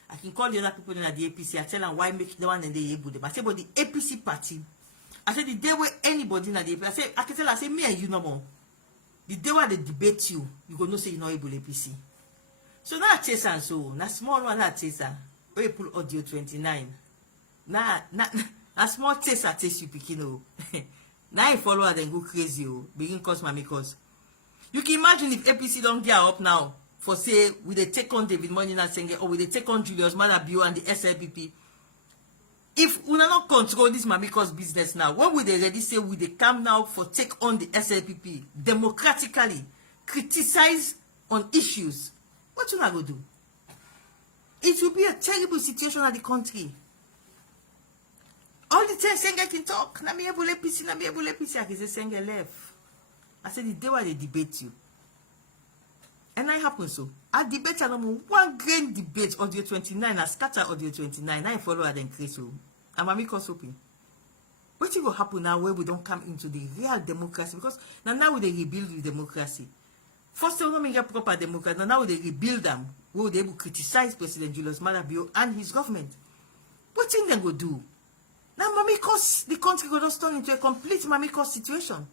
I can call the other people in the APC. I tell them why make the one and they able them. I say, but the APC party. I said, the day where anybody in the APC, I can tell her, I say, me and you no more. The day where they debate you, you go no say you're not able APC. So now I chase and so, now small one I chase her. Where you pull audio 29. Now, a small taste I taste you picking oh. Now you follow her then go crazy oh. Begin cause my cause. You can imagine if APC don't get up now. For say, will they take on David Moynihan Sengeh or will they take on Julius Maada Bio and the SLPP? If we not control this Mamiko's business now, when will they ready say will they come now for take on the SLPP democratically, criticize on issues? What you not go do? It will be a terrible situation at the country. All the time Sengeh can talk. Na me able APC. I can say Sengeh left. I said the day why they debate you. And I happen so. I debate one grand debate audio 29. I scatter audio 29. I follow her then crazy. And Mami cause open. What will happen now where we don't come into the real democracy? Because now they rebuild the democracy. First of all, we get proper democracy. Now they rebuild them. We will be able to criticize President Julius Maada Bio and his government. What thing they go do? Now Mami cause the country go just turn into a complete Mami cause situation.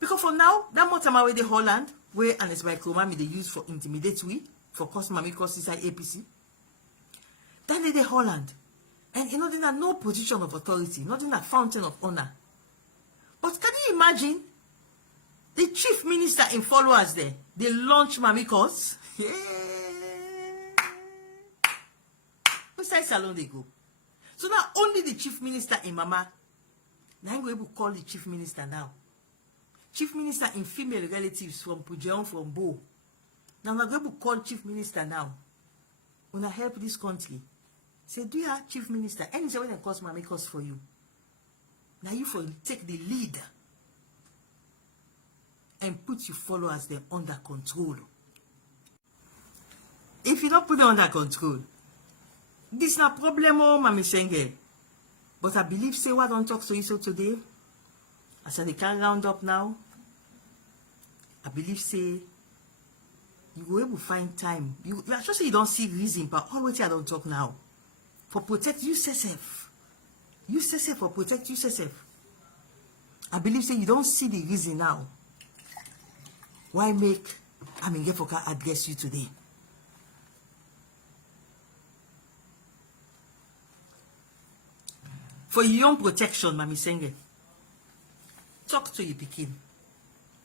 Because for now, that much time away the Holland, where and it's by Kromami they use for intimidate we, for cause Mami cause inside APC. Then they Holland. And you know, they have no position of authority, not in a fountain of honor. But can you imagine? The chief minister in followers there, they launch Mami cause. Yeah. Which side salon they go? So now only the chief minister in Mama. Now I'm going to call the chief minister now. Chief minister in female relatives from Pujeon, from Bo. Now I'm going to call chief minister now. When I help this country. Say, do you have chief minister? And say when I cause Mami cause for you. Now you for take the lead. And put your followers there under control. If you don't put them under control, this is not problem, oh, Mami Sengeh. But I believe, say, what don't talk to you so today? I said, they can't round up now. I believe, say, you will able to find time. You just say you don't see reason, but always I don't talk now. For protect you, yourself. Use yourself or protect yourself. I believe say you don't see the reason now why make Foka address you today. For your own protection, Mami Sengeh, talk to your pikin.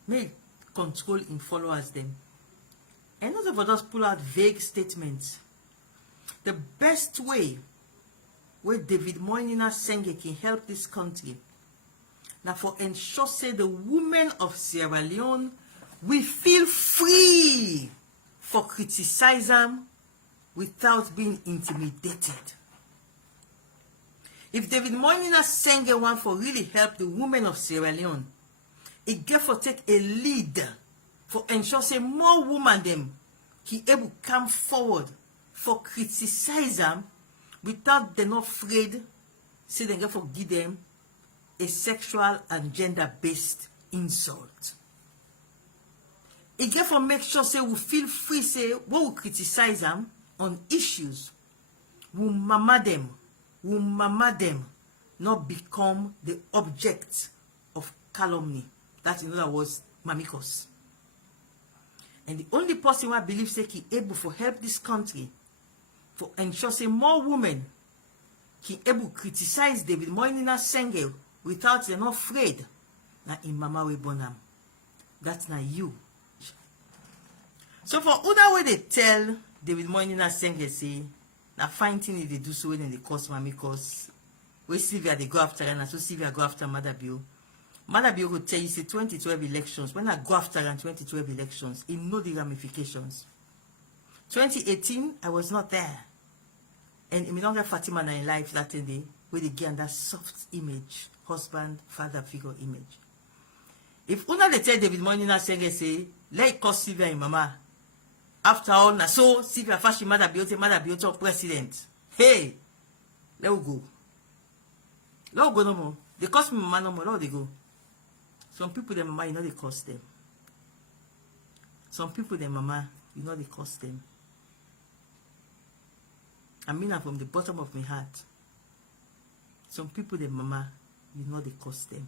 May control in followers them. And not of us pull out vague statements. The best way where David Moinina Sengeh can help this country now for ensure say the women of Sierra Leone will feel free for criticize them without being intimidated. If David Moinina Sengeh want for really help the women of Sierra Leone, it get for take a lead for ensure say more women them can able come forward for criticize them without them not afraid say they get for give them a sexual and gender-based insult. It get for make sure say we feel free say what we criticize them on issues we mama them not become the object of calumny. That in other words, mamikos. And the only person who I believe say he able for help this country for ensure say more women he able criticize David Moinina Sengeh without they're not afraid. Na in mama we bonam. That's not you. So for other way they tell David Moinina Sengeh say now fine thing if they do so when they cause mommy cause where Sylvia they go after and so Sylvia go after Mother Bill. Mother Bill will tell you say 2012 elections. When I go after and 2012 elections, it know the ramifications. 2018, I was not there. And it may not have Fatima in life that day where they get that soft image, husband, father figure image. If una they tell David Moinina Sengeh say, let it cause Sylvia and mama. After all, na so Sylvia fashion Mother Biota president. Hey, let we go. Let we go no more. They cost me mama no more. Let they go. Some people their mama, you know they cost them. Some people their mama, you know they cost them. I mean that from the bottom of my heart. Some people their mama, you know they cost them.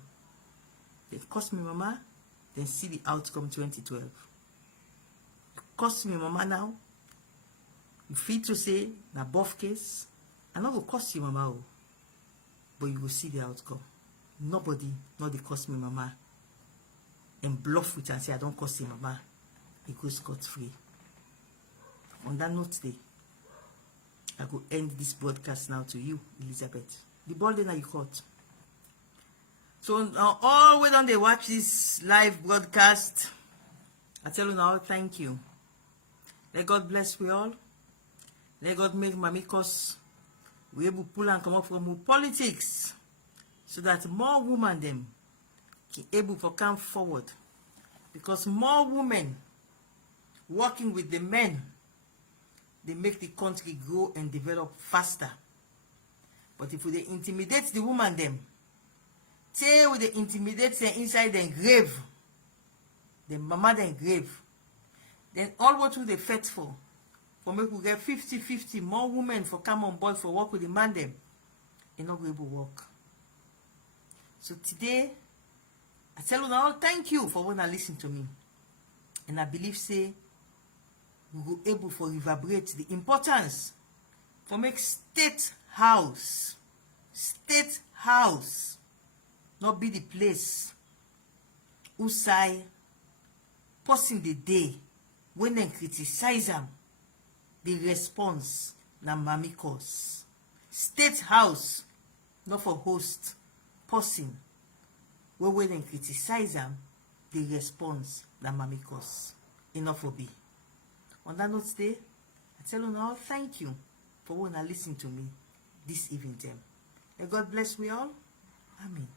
They cost me mama, then see the outcome 2012. Cost me mama now. You feel to say na both case, I not go cost you mama, but you will see the outcome. Nobody not the cost me mama and bluff with and say I don't cost you mama. It goes scot free. On that note today, I go end this broadcast now to you, Elizabeth. The ball then you caught. So all way down they watch this live broadcast, I tell you now, thank you. Let God bless we all. Let God make mamikos we able to pull and come up from politics so that more women them can able to come forward. Because more women working with the men, they make the country grow and develop faster. But if we intimidate the woman them, say we they intimidate them inside the grave, the mama them grave, then all what they fight for make we get 50-50 more women for come on board for work with the man them, and not able to work. So today, I tell you now, thank you for when I listen to me. And I believe say we will able for reverberate the importance for make state house not be the place who say passing the day when they criticize them, the response na mamikos. State house not for host person where when they criticize them, the response na mamikos. Enough for be. On that note today, I tell you now, thank you for when I listen to me this evening. May God bless we all. Amen.